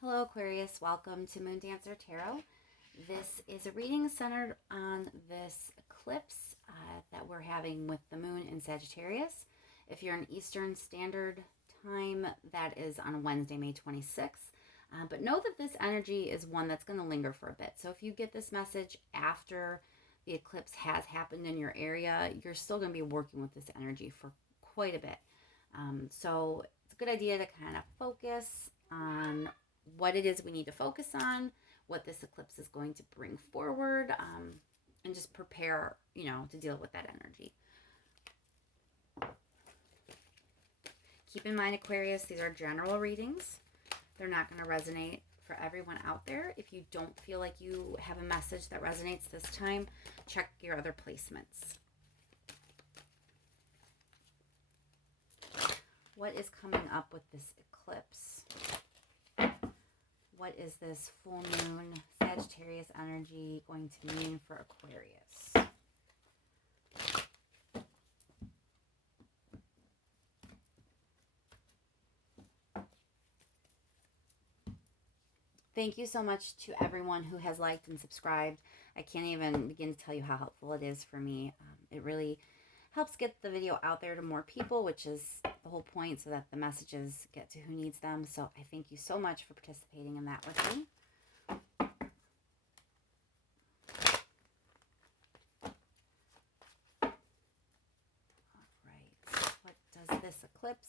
Hello Aquarius, welcome to Moon Dancer Tarot. This is a reading centered on this eclipse that we're having with the moon in Sagittarius. If you're in Eastern Standard Time, that is on Wednesday, May 26th. But know that this energy is one that's going to linger for a bit. So if you get this message after the eclipse has happened in your area, you're still going to be working with this energy for quite a bit. So it's a good idea to kind of focus on what it is we need to focus on, what this eclipse is going to bring forward, and just prepare, to deal with that energy. Keep in mind, Aquarius, these are general readings. They're not going to resonate for everyone out there. If you don't feel like you have a message that resonates this time, check your other placements. What is coming up with this eclipse? What is this full moon Sagittarius energy going to mean for Aquarius? Thank you so much to everyone who has liked and subscribed. I can't even begin to tell you how helpful it is for me. It really helps get the video out there to more people, which is the whole point, so that the messages get to who needs them. So I thank you so much for participating in that with me. All right, what does this eclipse,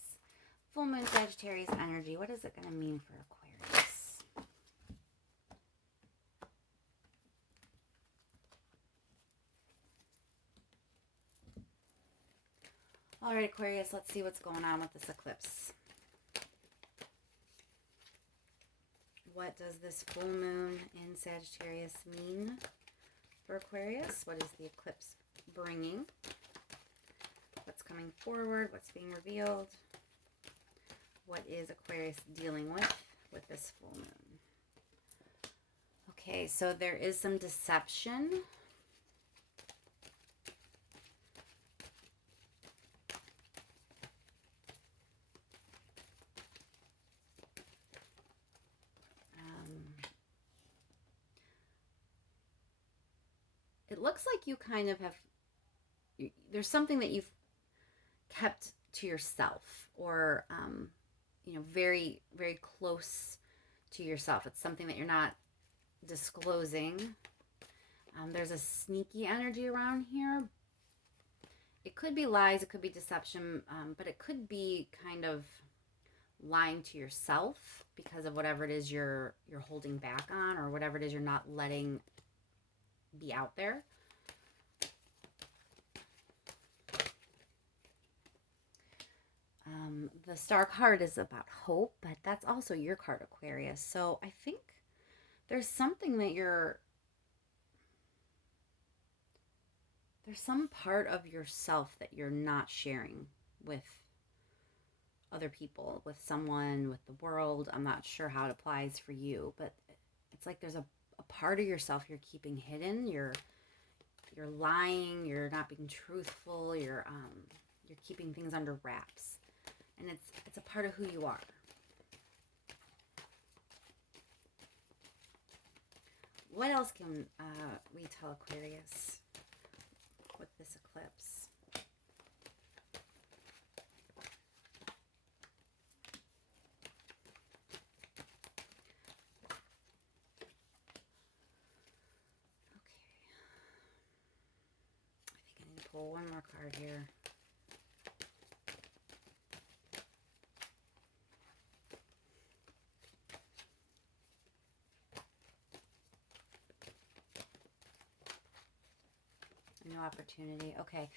full moon Sagittarius energy, what is it going to mean for Aquarius? All right, Aquarius, let's see what's going on with this eclipse. What does this full moon in Sagittarius mean for Aquarius? What is the eclipse bringing? What's coming forward? What's being revealed? What is Aquarius dealing with this full moon? Okay, so there is some deception. It looks like you kind of have, there's something that you've kept to yourself, or, very, very close to yourself. It's something that you're not disclosing. There's a sneaky energy around here. It could be lies, it could be deception, but it could be kind of lying to yourself because of whatever it is you're holding back on, or whatever it is you're not letting be out there. The star card is about hope, but that's also your card, Aquarius. So I think there's something that there's some part of yourself that you're not sharing with other people, with someone, with the world. I'm not sure how it applies for you, but it's like there's a part of yourself you're keeping hidden. You're lying, you're not being truthful, you're keeping things under wraps. And it's a part of who you are. What else can we tell Aquarius with this eclipse? Pull one more card here. No opportunity. Okay.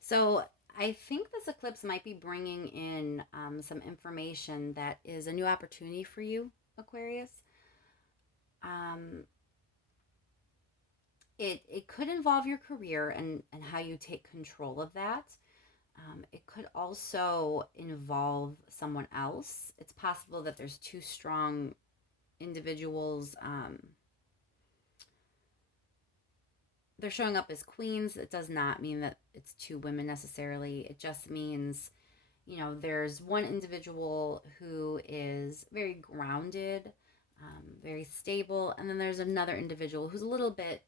So I think this eclipse might be bringing in some information that is a new opportunity for you, Aquarius. It could involve your career and how you take control of that. It could also involve someone else. It's possible that there's two strong individuals. They're showing up as queens. It does not mean that it's two women necessarily. It just means, there's one individual who is very grounded, very stable. And then there's another individual who's a little bit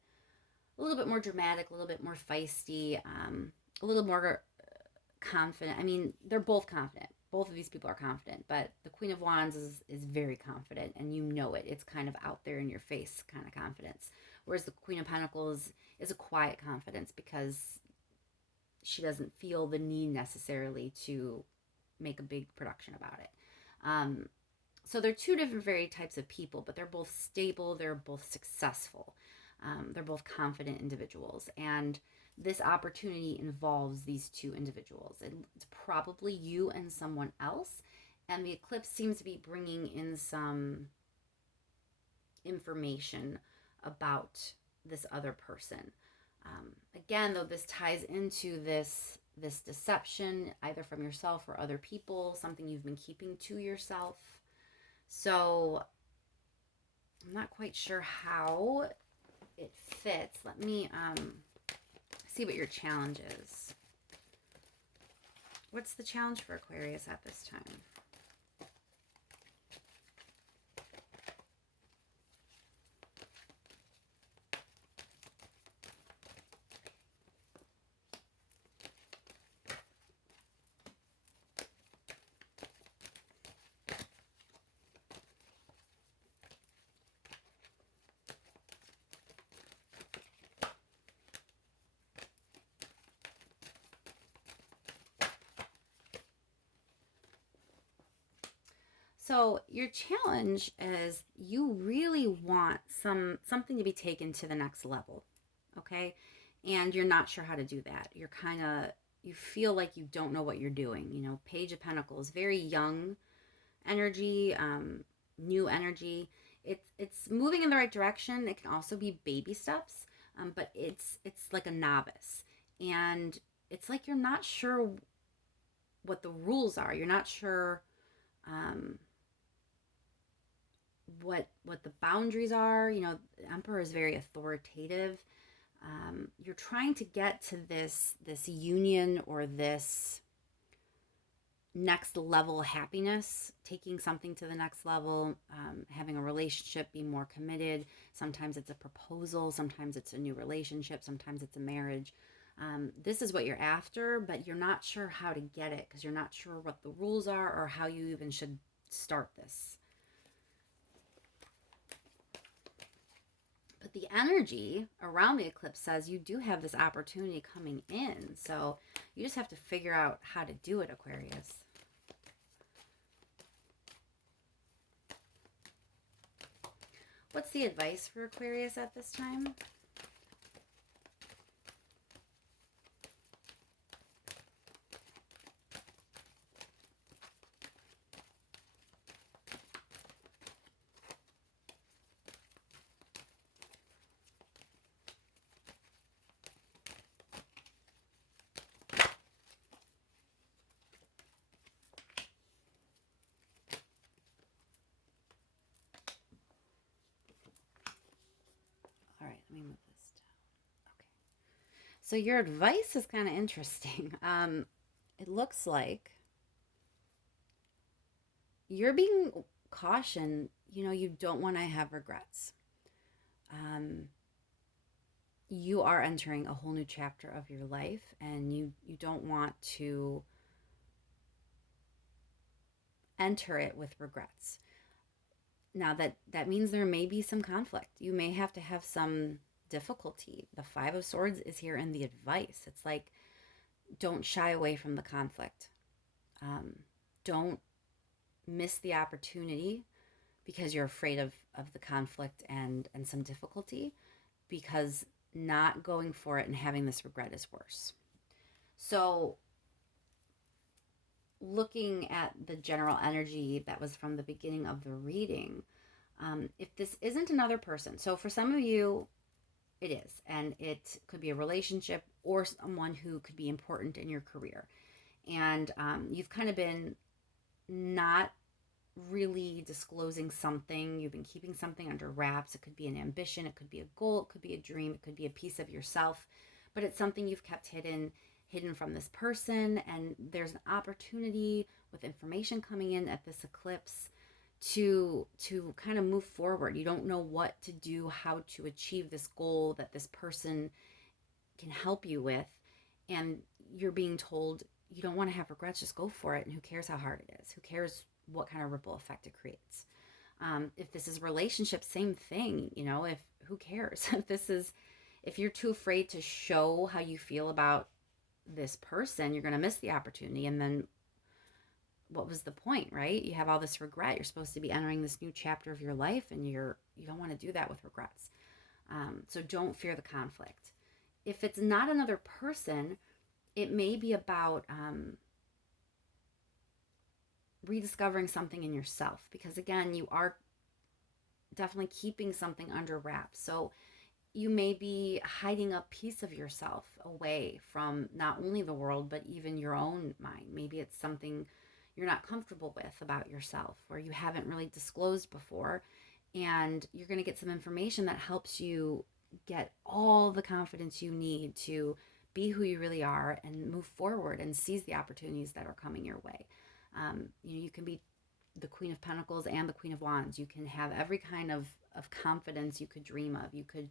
more dramatic, a little bit more feisty, a little more confident. I mean, they're both confident. Both of these people are confident, but the Queen of Wands is very confident, and you know it. It's kind of out there in your face kind of confidence. Whereas the Queen of Pentacles is a quiet confidence because she doesn't feel the need necessarily to make a big production about it. So they're two different very types of people, but they're both stable. They're both successful. They're both confident individuals. And this opportunity involves these two individuals. It's probably you and someone else. And the eclipse seems to be bringing in some information about this other person. Again, though, this ties into this deception, either from yourself or other people, something you've been keeping to yourself. So I'm not quite sure how it fits. Let me see what your challenge is. What's the challenge for Aquarius at this time? So your challenge is you really want something to be taken to the next level, okay? And you're not sure how to do that. You feel like you don't know what you're doing. You know, Page of Pentacles, very young energy, new energy. It's moving in the right direction. It can also be baby steps, but it's like a novice, and it's like you're not sure what the rules are. You're not sure. What the boundaries are. You know, the Emperor is very authoritative. You're trying to get to this union or this next level happiness, taking something to the next level, having a relationship, be more committed. Sometimes it's a proposal, sometimes it's a new relationship, sometimes it's a marriage. This is what you're after, but you're not sure how to get it because you're not sure what the rules are or how you even should start this. But the energy around the eclipse says you do have this opportunity coming in. So you just have to figure out how to do it, Aquarius. What's the advice for Aquarius at this time? Let me move this down. Okay. So your advice is kind of interesting. It looks like you're being cautioned. You know, you don't want to have regrets. You are entering a whole new chapter of your life, and you don't want to enter it with regrets. Now that means there may be some conflict. You may have to have some difficulty. The Five of Swords is here in the advice. It's like, don't shy away from the conflict. Don't miss the opportunity because you're afraid of the conflict and some difficulty, because not going for it and having this regret is worse. So looking at the general energy that was from the beginning of the reading, if this isn't another person, so for some of you it is, and it could be a relationship or someone who could be important in your career, and you've kind of been not really disclosing something. You've been keeping something under wraps. It could be an ambition, it could be a goal, it could be a dream, it could be a piece of yourself, but it's something you've kept hidden from this person. And there's an opportunity with information coming in at this eclipse to kind of move forward. You don't know what to do, how to achieve this goal that this person can help you with, and you're being told you don't want to have regrets, just go for it, and who cares how hard it is, who cares what kind of ripple effect it creates. If this is relationship, same thing. If who cares if you're too afraid to show how you feel about this person, you're going to miss the opportunity, and then what was the point, right? You have all this regret. You're supposed to be entering this new chapter of your life, and you don't want to do that with regrets. So don't fear the conflict. If it's not another person, it may be about rediscovering something in yourself, because again, you are definitely keeping something under wraps. So you may be hiding a piece of yourself away from not only the world, but even your own mind. Maybe it's something you're not comfortable with about yourself, or you haven't really disclosed before, and you're going to get some information that helps you get all the confidence you need to be who you really are and move forward and seize the opportunities that are coming your way. You can be the Queen of Pentacles and the Queen of Wands. You can have every kind of confidence you could dream of. You could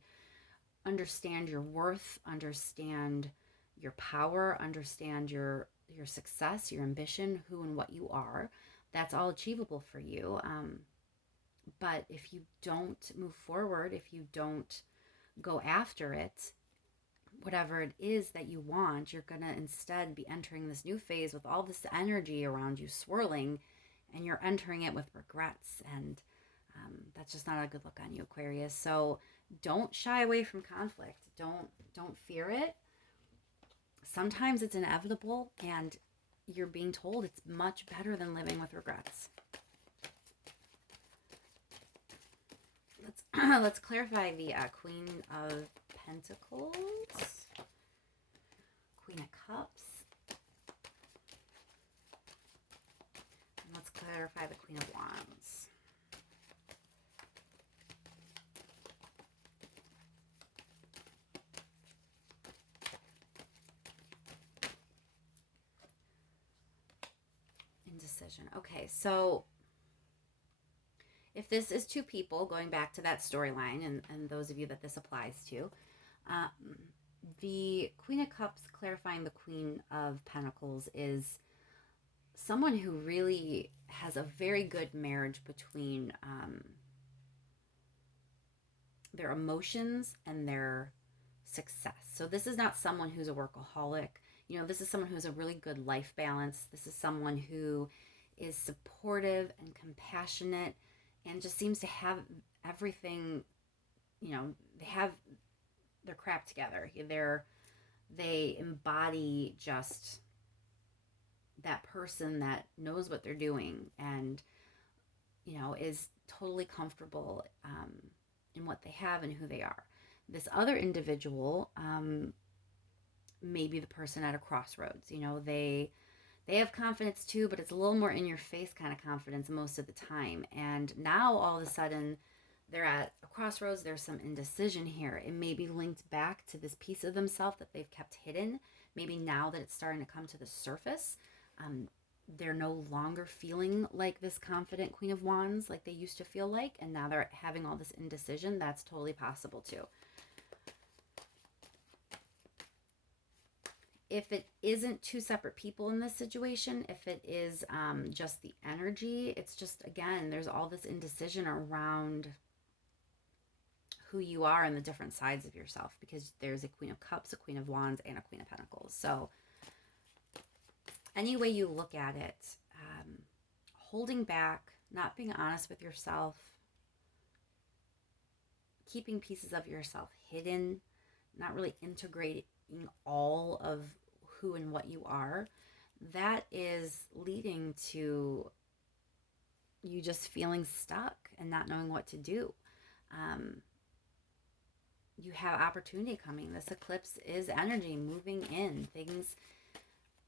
understand your worth, understand your power, understand your success, your ambition, who and what you are. That's all achievable for you. But if you don't move forward, if you don't go after it, whatever it is that you want, you're going to instead be entering this new phase with all this energy around you swirling, and you're entering it with regrets. And that's just not a good look on you, Aquarius. So don't shy away from conflict. Don't fear it. Sometimes it's inevitable, and you're being told it's much better than living with regrets. Let's clarify the Queen of Pentacles, Queen of Cups, and let's clarify the Queen of Wands. Indecision. Okay, so if this is two people, going back to that storyline, and those of you that this applies to, the Queen of Cups clarifying the Queen of Pentacles is someone who really has a very good marriage between their emotions and their success. So this is not someone who's a workaholic. This is someone who has a really good life balance. This is someone who is supportive and compassionate and just seems to have everything, they have their crap together. They embody just that person that knows what they're doing and, is totally comfortable in what they have and who they are. This other individual may be the person at a crossroads. They have confidence too, but it's a little more in your face kind of confidence most of the time. And now all of a sudden they're at a crossroads. There's some indecision here. It may be linked back to this piece of themselves that they've kept hidden. Maybe now that it's starting to come to the surface, they're no longer feeling like this confident Queen of Wands like they used to feel like. And now they're having all this indecision. That's totally possible too. If it isn't two separate people in this situation, if it is just the energy, it's just, again, there's all this indecision around who you are and the different sides of yourself, because there's a Queen of Cups, a Queen of Wands, and a Queen of Pentacles. So any way you look at it, holding back, not being honest with yourself, keeping pieces of yourself hidden, not really integrating all of who and what you are, that is leading to you just feeling stuck and not knowing what to do. You have opportunity coming. This eclipse is energy moving in, things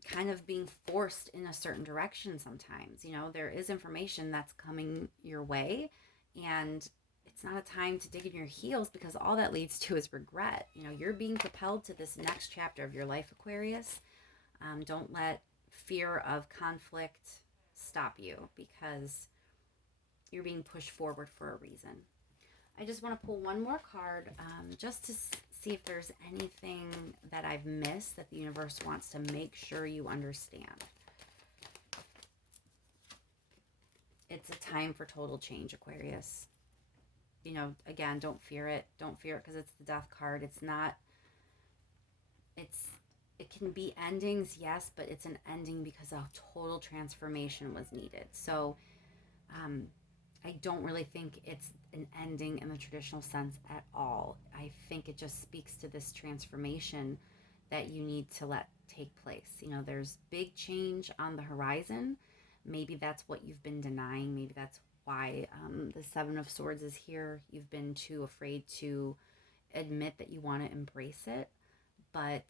kind of being forced in a certain direction sometimes. There is information that's coming your way, and it's not a time to dig in your heels, because all that leads to is regret. You're being propelled to this next chapter of your life, Aquarius. Don't let fear of conflict stop you, because you're being pushed forward for a reason. I just want to pull one more card just to see if there's anything that I've missed that the universe wants to make sure you understand. It's a time for total change, Aquarius. You know, again, don't fear it. Don't fear it because it's the Death card. It's not, it can be endings, yes, but it's an ending because a total transformation was needed. So I don't really think it's an ending in the traditional sense at all. I think it just speaks to this transformation that you need to let take place. You know, there's big change on the horizon. Maybe that's what you've been denying. Maybe that's why the Seven of Swords is here. You've been too afraid to admit that you want to embrace it, but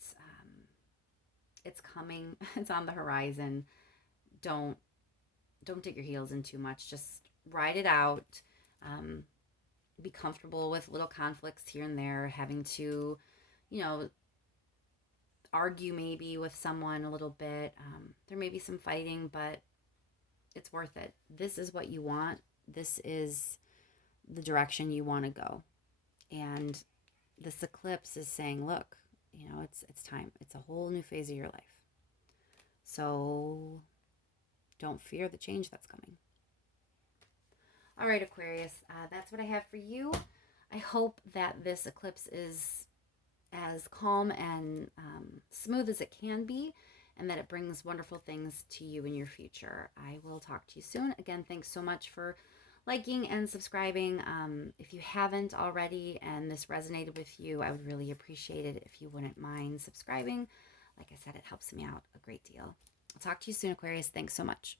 it's coming. It's on the horizon. Don't dig your heels in too much. Just ride it out. Be comfortable with little conflicts here and there, having to, you know, argue maybe with someone a little bit. There may be some fighting, but it's worth it. This is what you want. This is the direction you want to go. And this eclipse is saying, look, you know, it's time. It's a whole new phase of your life. So don't fear the change that's coming. All right, Aquarius, that's what I have for you. I hope that this eclipse is as calm and smooth as it can be, and that it brings wonderful things to you in your future. I will talk to you soon. Again, thanks so much for liking and subscribing. If you haven't already and this resonated with you, I would really appreciate it if you wouldn't mind subscribing. Like I said, it helps me out a great deal. I'll talk to you soon, Aquarius. Thanks so much.